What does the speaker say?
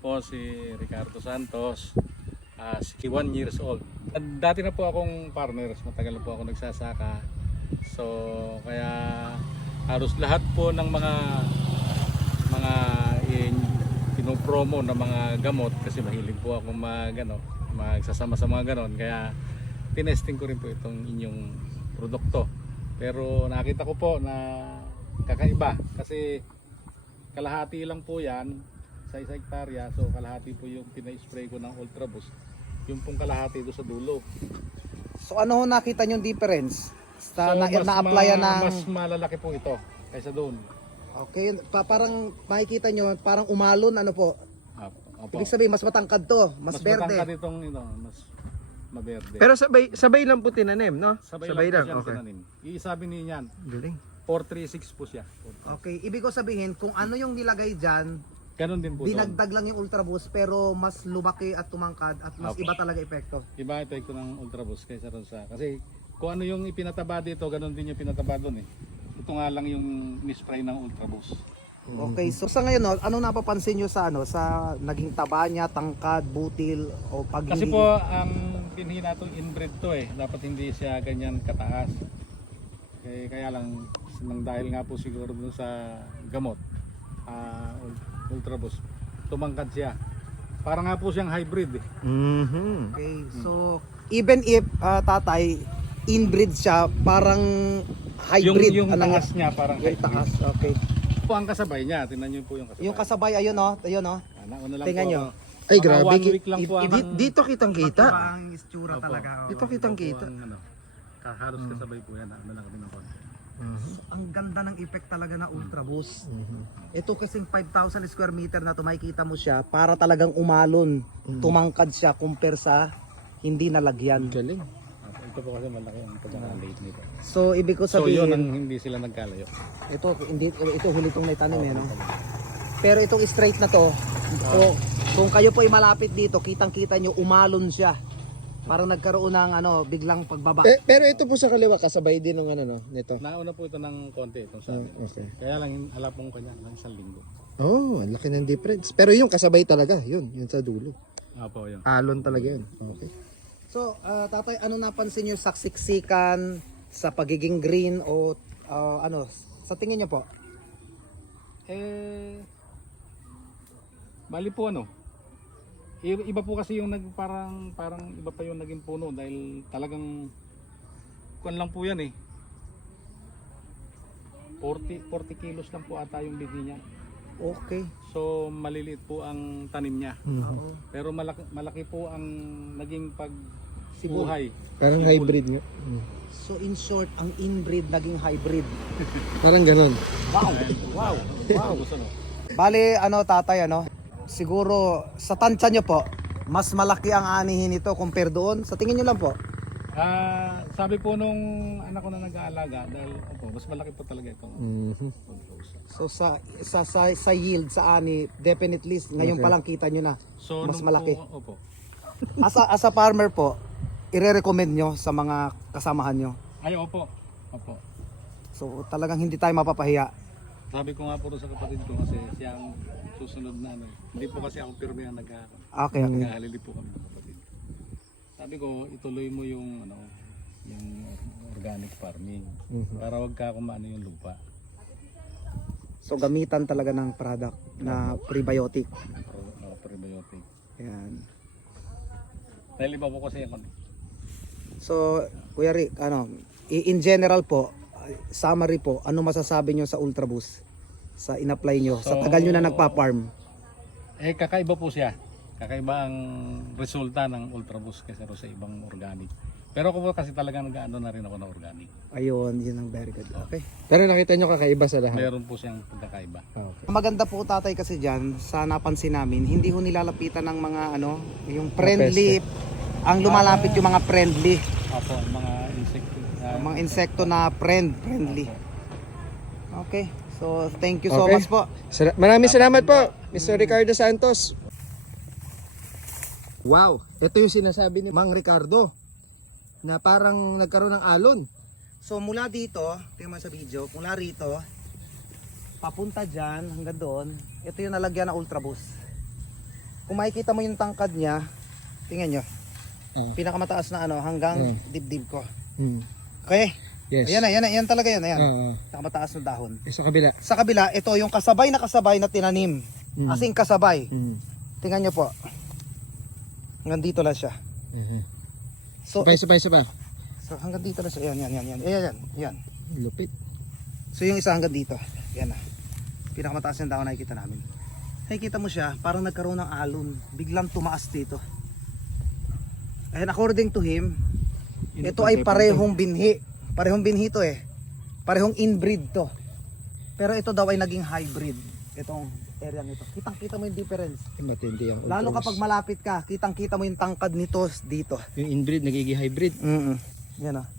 po si Ricardo Santos, 61 years old. Dati na po akong farmers, matagal na po ako nagsasaka. So kaya halos lahat po ng mga pinopromo na mga gamot, kasi mahilig po ako magsasama sa mga ganon, kaya tinesting ko rin po itong inyong produkto. Pero nakita ko po na kakaiba kasi kalahati lang po yan sa 1 hektarya. So kalahati po yung pina-spray ko ng Ultra Boost, yung pong kalahati doon sa dulo. So ano ho nakita nyo difference? Sa So na-applyan ng... mas malalaki po ito kaysa doon. Okay, parang makikita nyo, parang umalon ano po. Opo. Ibig sabihin mas matangkad to, mas verde. matangkad itong mas maberde. Pero sabay lang po tinanim, no? Sabay lang po siyang tinanim. Iisabi niyan, Galing. 436 po siya. Okay, ibig ko sabihin kung ano yung nilagay dyan, Ganon din po doon. dinagdag lang yung Ultra Boost pero mas lumaki at tumangkad at mas Opo. iba talaga epekto. Iba epekto ng Ultra Boost kaysa ron sa, kasi kung ano yung ipinataba dito, ganon din yung pinataba doon eh. Ito nga lang yung mispray ng Ultra Boost. Okay, so sa ngayon, no, anong napapansin nyo sa sa naging taba niya, tangkad, butil o paghingi? Kasi po ang binhi natong inbred to eh, dapat hindi siya ganyan kataas. Kaya lang nang dahil nga po siguro dun sa gamot, Ultra Boost, tumangkad siya. Para nga po siyang hybrid eh. Mhm. Okay, so even if tatay inbreed siya, parang hybrid. Yung taas niya parang yung hybrid. taas, okay. Po ang kasabay niya, tingnan niyo po yung kasabay. Yung kasabay, ayun no, ayun no. Nauna lang Tingnan po, nyo. Ay, mga grabe. 1 week lang po ang Dito kitang-kita. ang istura Opo. talaga. Dito kitang-kita. Halos kasabay po yan, nauna lang kami ng konti. Ang ganda ng effect talaga na Ultra Boost. Ito kasing 5,000 square meter na to, makikita mo siya, para talagang umalon. Tumangkad siya compare sa hindi nalagyan. Galing. Ito po kasi malaki ang pagkaka-late nito. So ibig ko So yun ang sabihin, hindi sila nagkalayo. ito huli itong naitanim eh, no? Pero itong straight na to, kung kayo po ay malapit dito, kitang-kita nyo umalon siya. Parang nagkaroon ng biglang pagbaba. Pero ito po sa kaliwa, kasabay din ng nito. Nauna po ito ng konti itong sa amin. Okay. Kaya lang hala pong kanya ng 1 linggo. Oh, ang laki ng difference. Pero yung kasabay talaga, yun sa dulo. Opo, yun. Alon talaga yun. Okay. So, tatay, ano napansin nyo sa siksikan, sa pagiging green o sa tingin nyo po? Bali po iba po kasi yung parang iba pa yung naging puno dahil talagang kuan lang po yan eh. 40 kilos lang po ata yung bighi niya. Okay. So maliliit po ang tanim niya. Oo. Pero malaki po ang naging pagbuhay. Parang Sibol. hybrid nga. So in short, ang inbreed naging hybrid. Parang ganon. Wow! Wow! Wow! Gusto, no? Bali, tatay, siguro sa tansya nyo po, mas malaki ang anihin nito compare doon. Sa tingin nyo lang po. Sabi po nung anak ko na nag-aalaga, dahil mas malaki po talaga ito. So sa yield, sa ani, definitely ngayon pa lang kita nyo na So mas nung malaki. Po, opo. As a farmer po, ire-recommend nyo sa mga kasamahan nyo. Ay, opo. Opo. So talagang hindi tayo mapapahiya. Sabi ko nga po sa kapatid ko kasi siya ang susunod na Hindi po kasi ako pirmi ang Okay. naghahalili po kami ng kapatid. Sabi ko, ituloy mo yung yung organic farming para wag ka kumaano yung lupa. So gamitan talaga ng product na prebiotic. Prebiotic. Yan. Dahil iba po kasi ako. So, Kuya Rick, in general po, summary po, ano masasabi nyo sa Ultra Boost? Sa in-apply nyo, sa tagal nyo na nagpa-farm? Kakaiba po siya. Kakaiba ang resulta ng Ultra Boost kaysa sa ibang organic. Pero ako po kasi talagang nag-ano na rin ako ng organic. Ayun, yun ang very good. Okay. Pero nakita nyo kakaiba sa lahat. Meron po siyang pagkakaiba. Okay. Maganda po tatay kasi dyan, sa napansin namin, hindi ho nilalapitan ng mga yung friendly, ang lumalapit yung mga friendly, Opo, mga insekto. mga insekto na friendly. Okay. So, thank you so Okay. much po. Maraming salamat po, Mr. Ricardo Santos. Wow, ito yung sinasabi ni Mang Ricardo na parang nagkaroon ng alon. So, mula dito, tingnan mo sa video, mula rito, papunta dyan, hanggang doon, ito yung nalagyan ng Ultra Boost. kung makikita mo yung tangkad niya, tingnan nyo. Ah. Pinakamataas na ano, hanggang dibdib ko. Mm. Okay? Yes. Ayan talaga yun. Ayan. Oo. Pinakamataas na dahon. Sa kabila. Sa kabila, ito yung kasabay na tinanim. Asing kasabay. Tingnan nyo po. Hanggang dito lang siya. So, Sabay. so hanggang dito lang siya. Yan. Lupit. So yung isa hanggang dito. Yan na. Pinakamataas yung dahon nakikita namin. Nakikita mo siya, parang nagkaroon ng alon. Biglang tumaas dito. And according to him, ito ay parehong binhi. Parehong binhi to eh. Parehong inbreed to. Pero ito daw ay naging hybrid. Itong area nito. Kitang-kita mo yung difference. Matindi ang ultra Lalo boost. kapag malapit ka, kitang-kita mo yung tangkad nito dito. Yung inbreed nagiging hybrid. Yan ah.